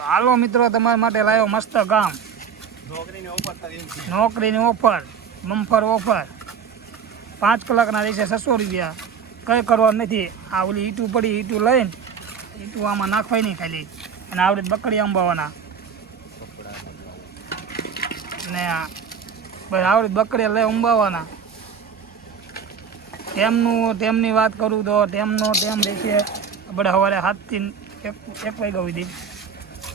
હાલો મિત્રો, તમારા માટે લાવ્યો મસ્ત કામ. નોકરીની ઓફર, બમ્પર ઓફર. 5 કલાકના રહેશે 600 રૂપિયા. કંઈ કરવા નથી. આ ઓલી ઈટું પડી, ઈટું લઈને ઈટું આમાં નાખવાય નહીં ખાલી, અને આવડે બકડી અંબાવાના ને બસ આવડે બકડી લઈ અંબાવાના. ટેમની વાત કરું તો ટેમ રહેશે આપણે સવારે 7 થી 1 વાગ્યા સુધી.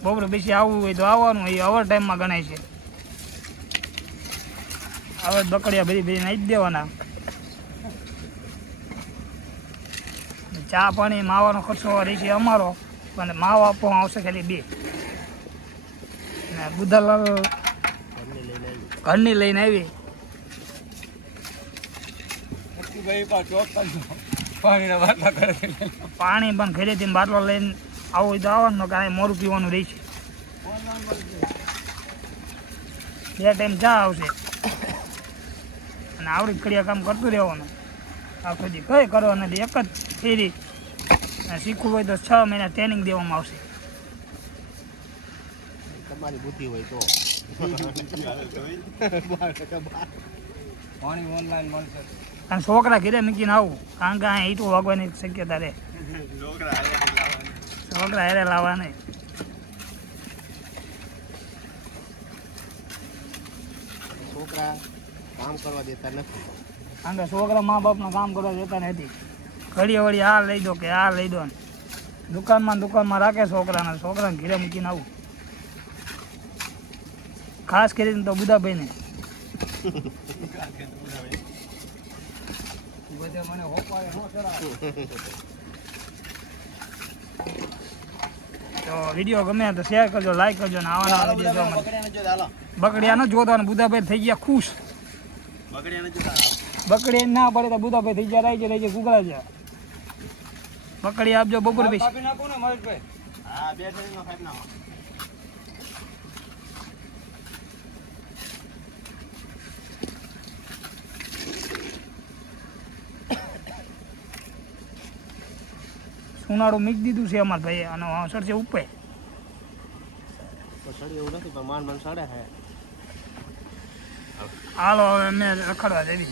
બપોરે બેસી આવવું હોય તો આવવાનું, એ ઓવર ટાઈમમાં ગણાય છે. હવે બકડિયા બધી નાખી દેવાના. ચા પાણી માવાનો ખર્ચો રહેશે અમારો, અને માવો આપવામાં આવશે ખાલી 2. ને બુધાલાલ ઘરની લઈને આવી. પાણી પણ ઘરેથી બાટલો લઈને આવું હોય તો આવવાનું, કાંઈ મોરું પીવાનું રહેશે. 2 ટાઈમ ચા આવશે, અને આવડી કડિયા કામ કરતું રહેવાનું. આખો દી કંઈ કરવા નથી, એક જ ફેરી. શીખવું હોય તો 6 મહિના ટ્રેનિંગ દેવામાં આવશે. તમારી બુદ્ધિ હોય તો અને છોકરા ઘરે મૂકીને આવું, કારણ કે અહીં ઈટું વાગવાની શક્યતા રહે. છોકરા હેરે લાવવા નહીં. છોકરા કામ કરવા દેતા નથી, કારણ કે છોકરા મા બાપના કામ કરવા દેતા નથી. ઘડીએ વળી આ લઈ દો કે આ લઈ દો ને દુકાનમાં રાખે છોકરાને ઘરે મૂકીને આવું. ખાસ કરીને તો બુધાભાઈને તો વિડીયો ગમે તો શેર કરજો, લાઈક કરજો ને આવા વિડીયો બકડિયા ન જોતા. બુધાભાઈ થઈ ગયા ખુશ. બકડી ના પડે તો બુધાભાઈ થઈ ગયા રહી છે ગુગળા છે. બકડી આપજો બપોર બેસી. સુનાળું મીક દીધું છે અમારા ભાઈ, અને અસર છે ઉપર. એવું નથી પણ માન સડે છે. હાલો હવે અમે રખડવા જઈએ.